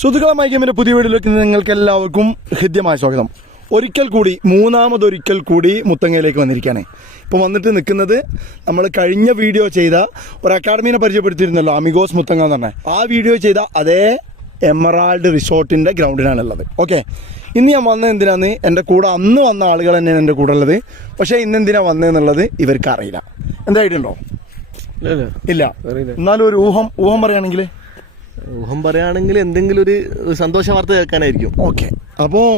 സുഹൃത്തുക്കളെ ഗെയിമിന്റെ പുതിയ വീഡിയോയിലേക്ക് നിങ്ങൾക്ക് എല്ലാവർക്കും ഹൃദ്യമായ സ്വാഗതം. ഒരിക്കൽ കൂടി മൂന്നാമതൊരിക്കൽ കൂടി മുത്തങ്ങയിലേക്ക് വന്നിരിക്കുകയാണ്. ഇപ്പോൾ വന്നിട്ട് നിൽക്കുന്നത് നമ്മൾ കഴിഞ്ഞ വീഡിയോ ചെയ്ത ഒരു അക്കാഡമീനെ പരിചയപ്പെടുത്തിയിരുന്നല്ലോ അമിഗോസ് മുത്തങ്ങ എന്ന് പറഞ്ഞാൽ ആ വീഡിയോ ചെയ്ത അതേ എമറാൾഡ് റിസോർട്ടിന്റെ ഗ്രൗണ്ടിനാണുള്ളത് ഓക്കെ. ഇന്ന് ഞാൻ വന്നത് എന്തിനാന്ന് എന്റെ കൂടെ അന്ന് വന്ന ആളുകൾ തന്നെയാണ് എന്റെ കൂടെ ഉള്ളത്. പക്ഷേ ഇന്ന് എന്തിനാണ് വന്നതെന്നുള്ളത് ഇവർക്ക് അറിയില്ല. എന്തായിട്ടുണ്ടോ ഇല്ല. എന്നാലും ഒരു ഊഹം ഊഹം പറയുകയാണെങ്കിൽ ഊഹം പറയുകയാണെങ്കിൽ എന്തെങ്കിലും ഒരു സന്തോഷ വാർത്ത കേൾക്കാനായിരിക്കും. ഓക്കെ. അപ്പോൾ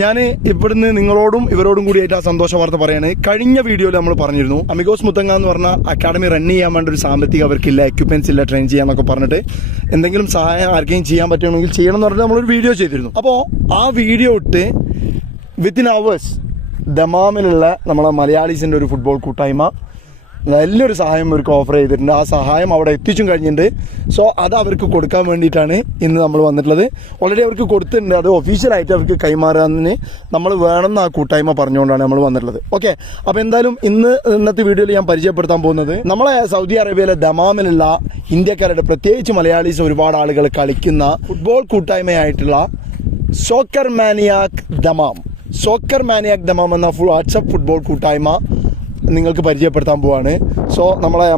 ഞാൻ ഇവിടുന്ന് നിങ്ങളോടും ഇവരോടും കൂടിയായിട്ട് ആ സന്തോഷ വാർത്ത പറയാണ്. കഴിഞ്ഞ വീഡിയോയിൽ നമ്മൾ പറഞ്ഞിരുന്നു അമിഗോസ് മുത്തങ്ങ എന്ന് പറഞ്ഞ അക്കാഡമി റൺ ചെയ്യാൻ വേണ്ട ഒരു സാമ്പത്തികം അവർക്കില്ല എക്യുപ്മെന്റ്സ് ഇല്ല ട്രെയിൻ ചെയ്യാന്നൊക്കെ പറഞ്ഞിട്ട് എന്തെങ്കിലും സഹായം ആർക്കെങ്കിലും ചെയ്യാൻ പറ്റുകയാണെങ്കിൽ ചെയ്യണം എന്ന് പറഞ്ഞിട്ട് നമ്മളൊരു വീഡിയോ ചെയ്തിരുന്നു. അപ്പോൾ ആ വീഡിയോ ഇട്ട് വിത്തിൻ അവേഴ്സ് ദമാമിലുള്ള നമ്മളെ മലയാളീസിന്റെ ഒരു ഫുട്ബോൾ കൂട്ടായ്മ നല്ലൊരു സഹായം അവർക്ക് ഓഫർ ചെയ്തിട്ടുണ്ട്. ആ സഹായം അവിടെ എത്തിച്ചും കഴിഞ്ഞിട്ടുണ്ട്. സോ അത് അവർക്ക് കൊടുക്കാൻ വേണ്ടിയിട്ടാണ് ഇന്ന് നമ്മൾ വന്നിട്ടുള്ളത്. ഓൾറെഡി അവർക്ക് കൊടുത്തിട്ടുണ്ട്. അത് ഒഫീഷ്യലായിട്ട് അവർക്ക് കൈമാറാന്ന് നമ്മൾ വേണമെന്ന് ആ കൂട്ടായ്മ പറഞ്ഞുകൊണ്ടാണ് നമ്മൾ വന്നിട്ടുള്ളത്. ഓക്കെ അപ്പോൾ എന്തായാലും ഇന്ന് ഇന്നത്തെ വീഡിയോയിൽ ഞാൻ പരിചയപ്പെടുത്താൻ പോകുന്നത് നമ്മളെ സൗദി അറേബ്യയിലെ ദമാമിലുള്ള ഇന്ത്യക്കാരുടെ പ്രത്യേകിച്ച് മലയാളീസ് ഒരുപാട് ആളുകൾ കളിക്കുന്ന football കൂട്ടായ്മയായിട്ടുള്ള soccer maniac Dammam soccer maniac Dammam എന്ന വാട്സപ്പ് ഫുട്ബോൾ കൂട്ടായ്മ നിങ്ങൾക്ക് പരിചയപ്പെടുത്താൻ പോവാണ്. സോ നമ്മളെ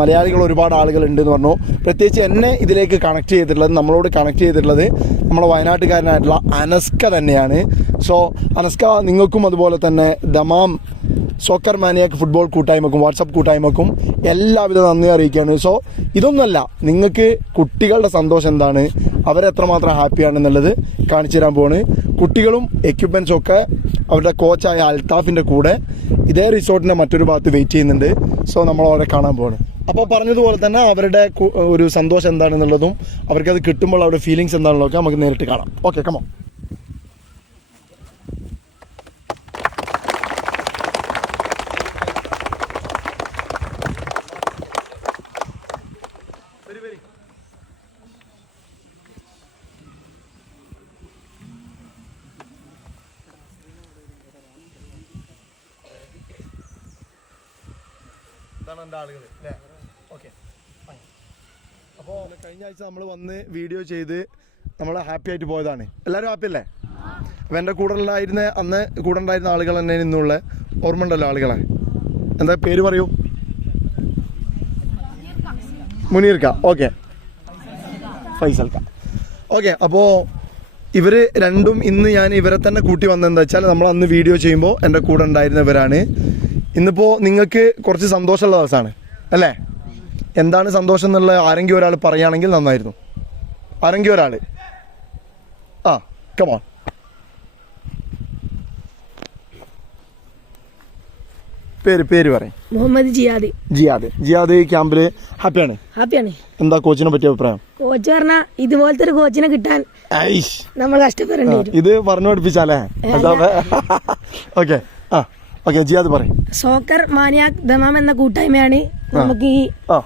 മലയാളികൾ ഒരുപാട് ആളുകളുണ്ട് എന്ന് പറഞ്ഞു. പ്രത്യേകിച്ച് എന്നെ ഇതിലേക്ക് കണക്ട് ചെയ്തിട്ടുള്ളത് നമ്മളോട് കണക്ട് ചെയ്തിട്ടുള്ളത് നമ്മളെ വയനാട്ടുകാരനായിട്ടുള്ള അനസ്ക തന്നെയാണ്. സോ അനസ്ക നിങ്ങൾക്കും അതുപോലെ തന്നെ ദമാം സോക്കർ മാനിയാക്ക് ഫുട്ബോൾ കൂട്ടായ്മക്കും വാട്സപ്പ് കൂട്ടായ്മക്കും എല്ലാവിധ നന്ദി അറിയിക്കുകയാണ്. സോ ഇതൊന്നുമല്ല നിങ്ങൾക്ക് കുട്ടികളുടെ സന്തോഷം എന്താണ്? അവരെത്രമാത്രം ഹാപ്പിയാണെന്നുള്ളത് കാണിച്ചു തരാൻ പോവാണ്. കുട്ടികളും എക്യുപ്മെൻസും ഒക്കെ അവരുടെ കോച്ചായ അൽത്താഫിന്റെ കൂടെ ഇതേ റിസോർട്ടിന്റെ മറ്റൊരു ഭാഗത്ത് വെയിറ്റ് ചെയ്യുന്നുണ്ട്. സോ നമ്മൾ അവരെ കാണാൻ പോകണം അപ്പോൾ പറഞ്ഞതുപോലെ തന്നെ അവരുടെ ഒരു സന്തോഷം എന്താണെന്നുള്ളതും അത് കിട്ടുമ്പോൾ അവരുടെ ഫീലിങ്സ് എന്താണെന്നുള്ളതൊക്കെ നമുക്ക് നേരിട്ട് കാണാം. ഓക്കെ കമോ ഇതാണ് എന്റെ ആളുകൾ അല്ലേ? ഓക്കെ അപ്പോൾ കഴിഞ്ഞ ആഴ്ച നമ്മൾ വന്ന് വീഡിയോ ചെയ്ത് നമ്മൾ ഹാപ്പി ആയിട്ട് പോയതാണ്. എല്ലാവരും ഹാപ്പി അല്ലേ? അപ്പം എന്റെ കൂടെ ഉണ്ടായിരുന്ന അന്ന് കൂടെ ഉണ്ടായിരുന്ന ആളുകൾ തന്നെ ഇന്നുള്ള ഓർമ്മ ഉണ്ടല്ലോ ആളുകളെ. എന്താ പേര് പറയൂ? മുനീർക്ക ഓക്കെ ഫൈസൽക്ക ഓക്കെ അപ്പോൾ ഇവർ രണ്ടും ഇന്ന് ഞാൻ ഇവരെ തന്നെ കൂട്ടി വന്നതെന്താ വെച്ചാൽ നമ്മൾ അന്ന് വീഡിയോ ചെയ്യുമ്പോൾ എന്റെ കൂടെ ഉണ്ടായിരുന്നവരാണ്. ഇന്നിപ്പോൾ നിങ്ങൾക്ക് കുറച്ച് സന്തോഷമുള്ള ദിവസമാണ് അല്ലേ? എന്താണ് സന്തോഷം എന്നുള്ള ആരെങ്കിലും ഒരാൾ പറയുകയാണെങ്കിൽ നന്നായിരുന്നു. ആരെങ്കിലും ഒരാൾ? ആ കമോൺ പേര് പേര് പറയും. മുഹമ്മദ് ജിയാദ്. ജിയാദ്. ജിയാദ് ക്യാമ്പിൽ ഹാപ്പിയാണ്? ഹാപ്പിയാണ്. എന്താ കോച്ചിനെ പറ്റിയ അഭിപ്രായം? കോച്ച് പറഞ്ഞാ ഇതുപോലത്തെ ഒരു കോച്ചിനെ കിട്ടാൻ നമ്മൾ കഷ്ടപ്പെടേണ്ടി ഇത് പറഞ്ഞു പഠിപ്പിച്ചാലേ? ഓക്കെ. ഓക്കെ ജിയാദ് പറയും. സോക്കർ മാനിയാക് ദമാം എന്ന കൂട്ടായ്മയാണ് നമുക്ക് ഈ ആ.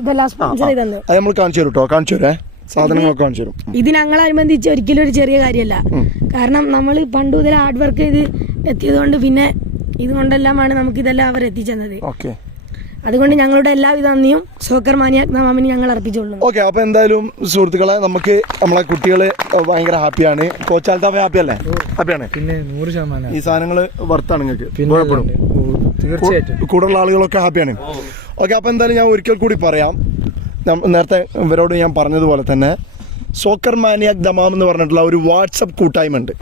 ഇതെല്ലാം സ്പോൺസർ അത് നമ്മൾ കാണിച്ചു തരും കേട്ടോ കാണിച്ചു തരേ സാധനങ്ങളൊക്കെ കാണിച്ചു തരും. ഇത് ഞങ്ങളനുബന്ധിച്ച് ഒരിക്കലും ഒരു ചെറിയ കാര്യമല്ല. കാരണം നമ്മൾ പണ്ട് മുതൽ ഹാർഡ് വർക്ക് ചെയ്ത് എത്തിയതുകൊണ്ട് പിന്നെ ഇതുകൊണ്ടെല്ലാമാണ് നമുക്ക് ഇതെല്ലാം അവർ എത്തിച്ചെന്നത് ഓക്കെ. അതുകൊണ്ട് ഞങ്ങളുടെ എല്ലാവിധ നന്ദിയും സോക്കർ മാനിയാത്മാമിന് ഞങ്ങൾ അർപ്പിച്ചോളൂ ഓക്കെ അപ്പൊ എന്തായാലും സുഹൃത്തുക്കളെ നമുക്ക് നമ്മളെ കുട്ടികൾ ഭയങ്കര ഹാപ്പിയാണ്. കോച്ച് അൽത്താഫ് ഹാപ്പി അല്ലേ ഹാപ്പിയാണ്? പിന്നെ നൂറ് ശതമാനം. ഈ സാധനങ്ങൾ വർത്താണ് നിങ്ങൾക്ക്? പിന്നെ തീർച്ചയായിട്ടും. കൂടുതലുള്ള ആളുകളൊക്കെ ഹാപ്പിയാണ്. ഓക്കെ അപ്പൊ എന്തായാലും ഞാൻ ഒരിക്കൽ കൂടി പറയാം. നേരത്തെ ഇവരോട് ഞാൻ പറഞ്ഞതുപോലെ തന്നെ സോക്കർ മാനിയാക് ദമാം എന്ന് പറഞ്ഞിട്ടുള്ള ഒരു വാട്സപ്പ് കൂട്ടായ്മ ഉണ്ട്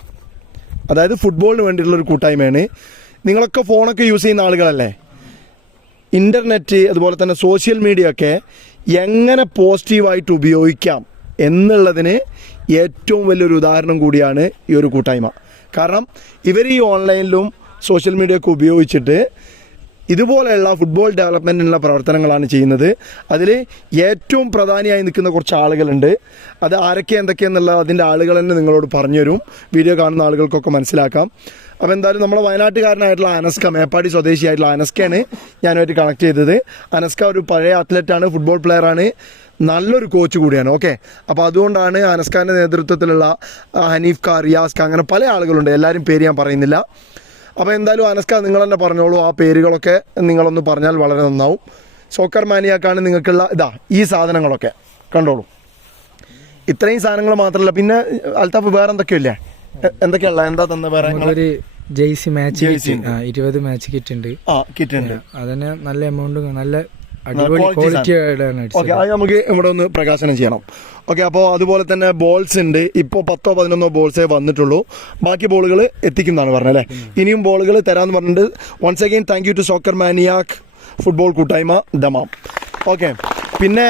അതായത് ഫുട്ബോളിന് വേണ്ടിയിട്ടുള്ള ഒരു കൂട്ടായ്മയാണ്. നിങ്ങളൊക്കെ ഫോണൊക്കെ യൂസ് ചെയ്യുന്ന ആളുകളല്ലേ? ഇന്റർനെറ്റ് അതുപോലെ തന്നെ സോഷ്യൽ മീഡിയ ഒക്കെ എങ്ങനെ പോസിറ്റീവായിട്ട് ഉപയോഗിക്കാം എന്നുള്ളതിന് ഏറ്റവും വലിയൊരു ഉദാഹരണം കൂടിയാണ് ഈ ഒരു കൂട്ടായ്മ. കാരണം ഇവർ ഈ ഓൺലൈനിലും സോഷ്യൽ മീഡിയ ഒക്കെ ഉപയോഗിച്ചിട്ട് ഇതുപോലെയുള്ള ഫുട്ബോൾ ഡെവലപ്മെന്റിനുള്ള പ്രവർത്തനങ്ങളാണ് ചെയ്യുന്നത്. അതിൽ ഏറ്റവും പ്രധാനിയായി നിൽക്കുന്ന കുറച്ച് ആളുകളുണ്ട്. അത് ആരൊക്കെ എന്തൊക്കെയെന്നുള്ള അതിന്റെ ആളുകൾ തന്നെ നിങ്ങളോട് പറഞ്ഞു തരും വീഡിയോ കാണുന്ന ആളുകൾക്കൊക്കെ മനസ്സിലാക്കാം. അപ്പോൾ എന്തായാലും നമ്മളെ വയനാട്ടുകാരനായിട്ടുള്ള അനസ്ക മേപ്പാടി സ്വദേശിയായിട്ടുള്ള അനസ്കയാണ് ഞാനുമായിട്ട് കണക്ട് ചെയ്തത്. അനസ്ക ഒരു പഴയ അത്ലറ്റാണ് ഫുട്ബോൾ പ്ലെയറാണ് നല്ലൊരു കോച്ച് കൂടിയാണ് ഓക്കെ അപ്പോൾ അതുകൊണ്ടാണ് അനസ്കാന്റെ നേതൃത്വത്തിലുള്ള ഹനീഫ് ഖാ റിയാസ് ഖാ അങ്ങനെ പല ആളുകളുണ്ട്. എല്ലാവരും പേര് ഞാൻ പറയുന്നില്ല. അപ്പോൾ എന്തായാലും അനസ്ക നിങ്ങൾ തന്നെ പറഞ്ഞോളൂ ആ പേരുകളൊക്കെ. നിങ്ങളൊന്ന് പറഞ്ഞാൽ വളരെ നന്നാവും. സോക്കർ മാനിയാക്കാണ് നിങ്ങൾക്കുള്ള ഇതാ ഈ സാധനങ്ങളൊക്കെ. കണ്ടോളൂ. ഇത്രയും സാധനങ്ങൾ മാത്രമല്ല പിന്നെ അൽത്താഫ് വേറെ എന്തൊക്കെയല്ലേ? എന്തൊക്കെയുള്ള എന്താ തന്നെ വേറെ നമുക്കൊരു ജെയ്സി മാച്ച് ഇരുപത് മാച്ച് കിറ്റ് ഉണ്ട്. ആ കിറ്റ് ഉണ്ട്. അതന്നെ നല്ല എമൗണ്ട് നല്ല ഓക്കെ അത് നമുക്ക് ഇവിടെ ഒന്ന് പ്രകാശനം ചെയ്യണം. ഓക്കെ അപ്പോൾ അതുപോലെ തന്നെ ബോൾസ് ഉണ്ട്. ഇപ്പോൾ പത്തോ പതിനൊന്നോ ബോൾസേ വന്നിട്ടുള്ളൂ. ബാക്കി ബോളുകൾ എത്തിക്കുന്നതാണ് പറഞ്ഞത് അല്ലേ? ഇനിയും ബോളുകൾ തരാമെന്ന് പറഞ്ഞിട്ട് once again thank you to soccer maniac football Dammam Dammam okay പിന്നെ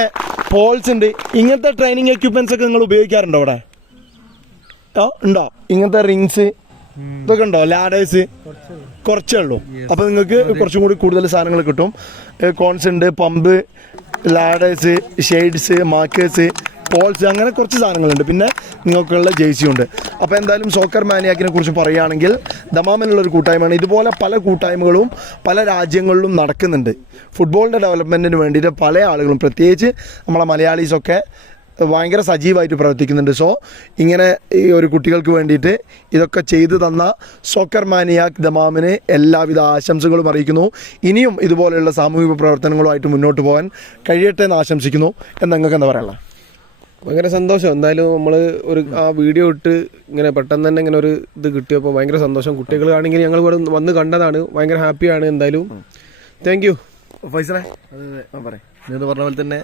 ബോൾസ് ഉണ്ട്. ഇങ്ങനത്തെ ട്രെയിനിങ് എക്യുപ്മെന്റ്സ് ഒക്കെ നിങ്ങൾ ഉപയോഗിക്കാറുണ്ടോ അവിടെ? ഉണ്ടോ? ഇങ്ങനത്തെ റിങ്സ് ഇതൊക്കെ ഉണ്ടോ? ലാഡേഴ്സ് കുറച്ചേ ഉള്ളൂ. അപ്പോൾ നിങ്ങൾക്ക് കുറച്ചും കൂടി കൂടുതൽ സാധനങ്ങൾ കിട്ടും. കോൺസ് ഉണ്ട് pump ladders shades markers poles അങ്ങനെ കുറച്ച് സാധനങ്ങളുണ്ട്. പിന്നെ നിങ്ങൾക്കുള്ള ഉണ്ട്. അപ്പോൾ എന്തായാലും സോക്കർ മാനിയാക്കിനെ കുറിച്ച് പറയുകയാണെങ്കിൽ ദമാമിലുള്ള ഒരു കൂട്ടായ്മയാണ്. ഇതുപോലെ പല കൂട്ടായ്മകളും പല രാജ്യങ്ങളിലും നടക്കുന്നുണ്ട്. ഫുട്ബോളിന്റെ ഡെവലപ്മെന്റിന് വേണ്ടിയിട്ട് പല ആളുകളും പ്രത്യേകിച്ച് നമ്മളെ മലയാളീസൊക്കെ ഭയങ്കര സജീവമായിട്ട് പ്രവർത്തിക്കുന്നുണ്ട്. സോ ഇങ്ങനെ ഈ ഒരു കുട്ടികൾക്ക് വേണ്ടിയിട്ട് ഇതൊക്കെ ചെയ്തു തന്ന സോക്കർ മാനിയാക് ദമാമിന് എല്ലാവിധ ആശംസകളും അറിയിക്കുന്നു. ഇനിയും ഇതുപോലെയുള്ള സാമൂഹിക പ്രവർത്തനങ്ങളുമായിട്ട് മുന്നോട്ട് പോകാൻ കഴിയട്ടെ എന്ന് ആശംസിക്കുന്നു. എന്ന് നിങ്ങൾക്ക് എന്താ പറയാനുള്ളത്? ഭയങ്കര സന്തോഷം. എന്തായാലും നമ്മൾ ഒരു ആ വീഡിയോ ഇട്ട് ഇങ്ങനെ പെട്ടെന്ന് തന്നെ ഇങ്ങനെ ഒരു ഇത് കിട്ടിയപ്പോൾ ഭയങ്കര സന്തോഷം. കുട്ടികളാണെങ്കിൽ ഞങ്ങൾ ഇവിടെ വന്ന് കണ്ടതാണ്. ഭയങ്കര ഹാപ്പിയാണ് എന്തായാലും. താങ്ക് യു ഫൈസറേ അതെ എന്ന് പറഞ്ഞ പോലെ തന്നെ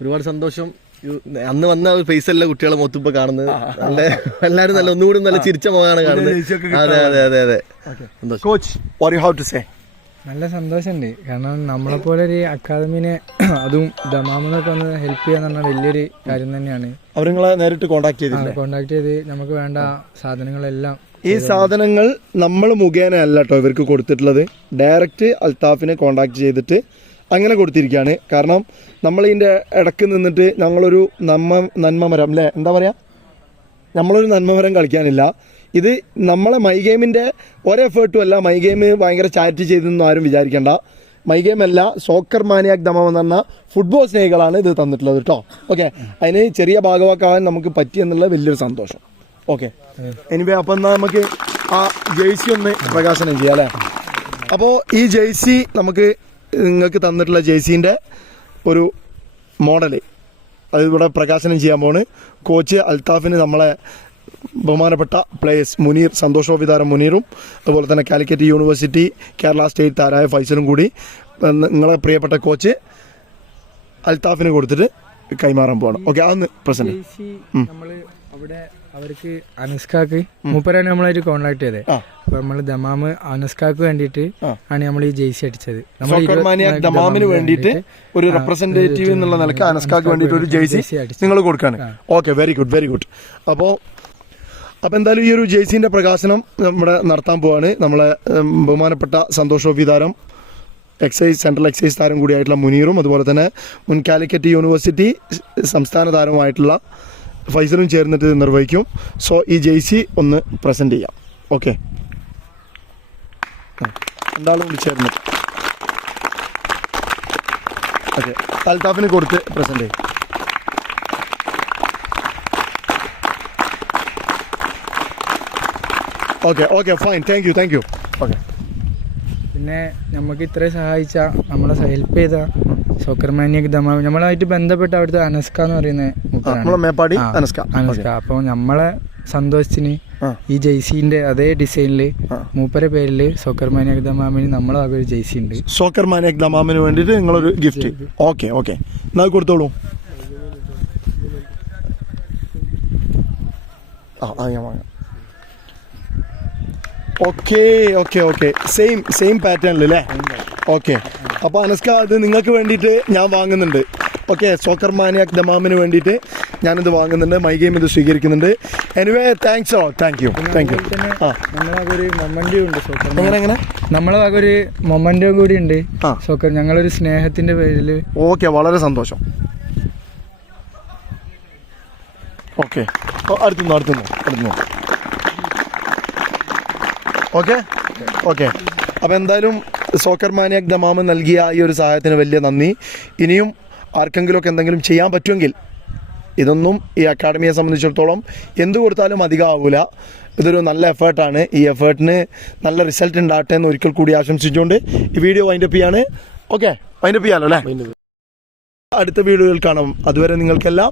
ഒരുപാട് സന്തോഷം. അന്ന് വന്ന ഫേസ് അല്ല കുട്ടികളെ മൊത്തം ഇപ്പൊ കാണുന്നത്. നല്ല എല്ലാരും നല്ല ഒന്നുകൂടി നല്ല ചിരിച്ച മുഖമാണ് കാണുന്നത്. അതെ അതെ അതെ അതെ. സന്തോഷം. കോച്ച് ഹൗ ടു സേ നല്ല സന്തോഷമുണ്ട്. കാരണം നമ്മളെ പോലെ ഒരു അക്കാദമിനെ അതും ദമാമെന്നൊക്കെ ഒന്ന് ഹെൽപ്പ് ചെയ്യാന്ന് പറഞ്ഞാൽ വലിയൊരു കാര്യം തന്നെയാണ്. അവർ നിങ്ങളെ നേരിട്ട് കോണ്ടാക്ട് ചെയ്ത് കോണ്ടാക്ട് ചെയ്ത് നമുക്ക് വേണ്ട സാധനങ്ങളെല്ലാം ഈ സാധനങ്ങൾ നമ്മൾ മുഖേന അല്ല കേട്ടോ ഇവർക്ക് കൊടുത്തിട്ടുള്ളത്. ഡയറക്റ്റ് അൽത്താഫിനെ കോണ്ടാക്ട് ചെയ്തിട്ട് അങ്ങനെ കൊടുത്തിരിക്കുകയാണ്. കാരണം നമ്മൾ ഇതിന്റെ ഇടയ്ക്ക് നിന്നിട്ട് ഞങ്ങളൊരു നന്മ നന്മ മരം അല്ലേ എന്താ പറയുക നമ്മളൊരു നന്മമരം കളിക്കാനില്ല. ഇത് നമ്മളെ മൈ ഗെയിമിന്റെ ഒരെഫേർട്ടും അല്ല മൈ ഗെയിം ഭയങ്കര ചാറ്റ് ചെയ്തെന്നും ആരും വിചാരിക്കേണ്ട. മൈ ഗെയിം അല്ല സോക്കർ മാനിയാക് ദമം എന്ന് പറഞ്ഞ ഫുട്ബോൾ സ്നേഹികളാണ് ഇത് തന്നിട്ടുള്ളത് കേട്ടോ ഓക്കെ അതിന് ചെറിയ ഭാഗവാക്കാവാൻ നമുക്ക് പറ്റിയെന്നുള്ള വലിയൊരു സന്തോഷം. ഓക്കെ എനിവേ അപ്പം എന്നാൽ നമുക്ക് ആ ജേഴ്സി ഒന്ന് പ്രകാശനം ചെയ്യാം അല്ലേ അപ്പോൾ ഈ ജേഴ്സി നമുക്ക് നിങ്ങൾക്ക് തന്നിട്ടുള്ള ജേഴ്സീന്റെ ഒരു മോഡൽ അത് ഇവിടെ പ്രകാശനം ചെയ്യാൻ പോണ്. കോച്ച് അൽത്താഫിന് നമ്മളെ ബഹുമാനപ്പെട്ട പ്ലേയേഴ്സ് മുനീർ സന്തോഷ് മുനീറും അതുപോലെ തന്നെ കാലിക്കറ്റ് യൂണിവേഴ്സിറ്റി കേരള സ്റ്റേറ്റ് താരായ ഫൈസലും കൂടി നിങ്ങളെ പ്രിയപ്പെട്ട കോച്ച് അൽത്താഫിന് കൊടുത്തിട്ട് കൈമാറാൻ പോകണം ഓക്കെ അതൊന്ന് പ്രസന്റ് നമ്മൾ അവിടെ അവർക്ക് അനസ്കാക്ക് മൂപ്പരാണ് നമ്മളായിട്ട് കോണ്ടാക്ട് ചെയ്തത്. അപ്പൊ നമ്മൾ ദമാമ് അനസ്കാക്ക് വേണ്ടിയിട്ട് ആണ് നമ്മൾ ഈ ജെയ്സി അടിച്ചത്. ദമാമിന് വേണ്ടിയിട്ട് ഒരു റെപ്രസെന്റേറ്റീവ് എന്നുള്ള നിലയ്ക്ക് അനസ്കാക്ക് വേണ്ടിയിട്ട് ഒരു ജെയ്സി നിങ്ങൾ കൊടുക്കാണ്. Okay very good very good അപ്പോൾ അപ്പോൾ എന്തായാലും ഈ ഒരു ജെയ്സിന്റെ പ്രകാശനം നമ്മുടെ നടത്താൻ പോവാണ്. നമ്മളെ ബഹുമാനപ്പെട്ട സന്തോഷ് ഓഫി താരം എക്സൈസ് സെൻട്രൽ എക്സൈസ് താരം കൂടിയായിട്ടുള്ള മുനീറും അതുപോലെ തന്നെ മുൻ കാലിക്കറ്റ് യൂണിവേഴ്സിറ്റി സംസ്ഥാന താരമായിട്ടുള്ള ഫൈസലും ചേർന്നിട്ട് നിർവഹിക്കും. സോ ഈ ജേഴ്സി ഒന്ന് പ്രസന്റ് ചെയ്യാം. ഓക്കെ രണ്ടാളും കൂടി ചേർന്നിട്ട് ഓക്കെ അൽത്താഫിന് കൊടുത്ത് പ്രസന്റ് ചെയ്യും. Okay okay fine thank you thank you okay പിന്നെ നമുക്ക് ഇത്രയും സഹായിച്ച നമ്മളെ ഹെൽപ്പ് ചെയ്ത സോക്കർ മാനിയൊക്കെ ദമാ നമ്മളായിട്ട് ബന്ധപ്പെട്ട അവിടുത്തെ അനസ്ക എന്ന് പറയുന്ന മൂപ്പരാണ്. നമ്മളെ മേപ്പാടി അനസ്ക. അനസ്ക. അപ്പോൾ നമ്മളെ സന്തോഷത്തിന്. ഈ ജെയ്സിന്റെ അതേ ഡിസൈനിൽ. മൂപ്പരെ പേരിൽ സോക്കർ മാനിയൊക്കെ ദമാമിന് നമ്മളെ ആകെ ഒരു ജെയ്സി ഉണ്ട്. സോക്കർ മാനേക് ദമാമിന് വേണ്ടിയിട്ട് നിങ്ങളൊരു ഗിഫ്റ്റ്. Okay okay. എന്നാൽ കൊടുത്തോളൂ. ആ ആ ഞാൻ വാങ്ങാം. Okay okay okay. Same same പാറ്റേണിൽ അല്ലേ ഓക്കെ. അപ്പോൾ അനസ്ക അത് നിങ്ങൾക്ക് വേണ്ടിയിട്ട് ഞാൻ വാങ്ങുന്നുണ്ട്. ഓക്കെ സോക്കർ മാനിയാക് ദമാമിന് വേണ്ടിയിട്ട് ഞാനിത് വാങ്ങുന്നുണ്ട്. മൈ ഗെയിം ഇത് സ്വീകരിക്കുന്നുണ്ട്. Anyway thanks oh thank you thank you ആ. എങ്ങനെ എങ്ങനെ? നമ്മളെ ഒരു മൊമന്റോ കൂടി ഉണ്ട്. സോക്കർ ഞങ്ങളൊരു സ്നേഹത്തിന്റെ പേരിൽ. ഓക്കെ വളരെ സന്തോഷം. ഓക്കെ അടുത്തു അടുത്തുനിന്നു അടുത്തു ഓക്കെ ഓക്കെ അപ്പോൾ എന്തായാലും സോക്കർ മാനിയാക് ദമാമ് നൽകിയ ഈ ഒരു സഹായത്തിന് വലിയ നന്ദി. ഇനിയും ആർക്കെങ്കിലുമൊക്കെ എന്തെങ്കിലും ചെയ്യാൻ പറ്റുമെങ്കിൽ ഇതൊന്നും ഈ അക്കാഡമിയെ സംബന്ധിച്ചിടത്തോളം എന്ത് കൊടുത്താലും അധികം ആവില്ല ഇതൊരു നല്ല എഫേർട്ടാണ് ഈ എഫേർട്ടിന് നല്ല റിസൾട്ട് ഉണ്ടാകട്ടെ എന്ന് ഒരിക്കൽ കൂടി ആശംസിച്ചുകൊണ്ട് ഈ വീഡിയോ വൈൻഡപ്പ് ചെയ്യാണ്. ഓക്കെ വൈൻഡപ്പ് ചെയ്യാലോ അല്ലേ? അടുത്ത വീഡിയോയിൽ കാണാം. അതുവരെ നിങ്ങൾക്കെല്ലാം